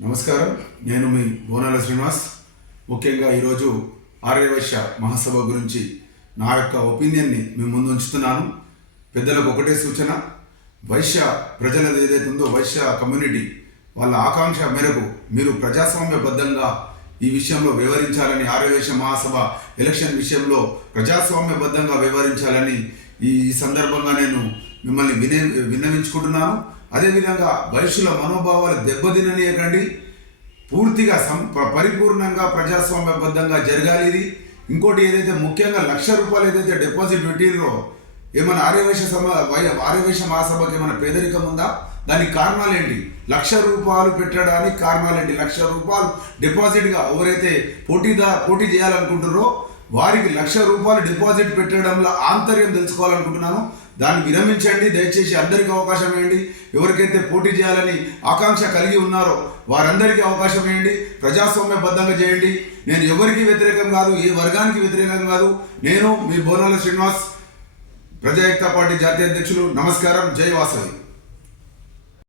నమస్కారం. నేను మీ బోనాల శ్రీనివాస్. ముఖ్యంగా ఈరోజు ఆర్యవైశ్య మహాసభ గురించి నా యొక్క ఒపీనియన్ని మీ ముందు ఉంచుతున్నాను. పెద్దలకు ఒకటే సూచన, వైశ్య ప్రజలది ఏదైతే ఉందో వైశ్య కమ్యూనిటీ వాళ్ళ ఆకాంక్ష మేరకు మీరు ప్రజాస్వామ్యబద్ధంగా ఈ విషయంలో వ్యవహరించాలని, ఆర్యవైశ్య మహాసభ ఎలక్షన్ విషయంలో ప్రజాస్వామ్యబద్ధంగా వ్యవహరించాలని ఈ సందర్భంగా నేను మిమ్మల్ని విన్నవించుకుంటున్నాను. అదేవిధంగా వైశ్యుల మనోభావాలు దెబ్బతిననీయకండి. పూర్తిగా పరిపూర్ణంగా ప్రజాస్వామ్యబద్ధంగా జరగాలి ఇది. ఇంకోటి ఏదైతే ముఖ్యంగా ₹1,00,000 ఏదైతే డిపాజిట్ పెట్టిరో, ఏమైనా ఆర్యవైశ్య మహాసభకి ఏమైనా పేదరికం ఉందా? దానికి కారణాలు ఏంటి? ₹1,00,000 పెట్టడానికి కారణాలు ఏంటి? ₹1,00,000 డిపాజిట్గా ఎవరైతే పోటీ చేయాలనుకుంటున్నారో వారికి ₹1,00,000 డిపాజిట్ పెట్టడంలో ఆంతర్యం తెలుసుకోవాలనుకుంటున్నాను. దాన్ని విరమించండి. దయచేసి అందరికీ అవకాశం ఇవ్వండి. ఎవరికైతే పోటీ చేయాలని ఆకాంక్ష కలిగి ఉన్నారో వారందరికీ అవకాశం ఇవ్వండి. ప్రజాస్వామ్యబద్ధంగా చేయండి. నేను ఎవరికి వ్యతిరేకం కాదు, ఏ వర్గానికి వ్యతిరేకం కాదు. నేను మీ బోనాల శ్రీనివాస్, ప్రజాయుక్త పార్టీ జాతీయ అధ్యక్షులు. నమస్కారం. జై వాసవి.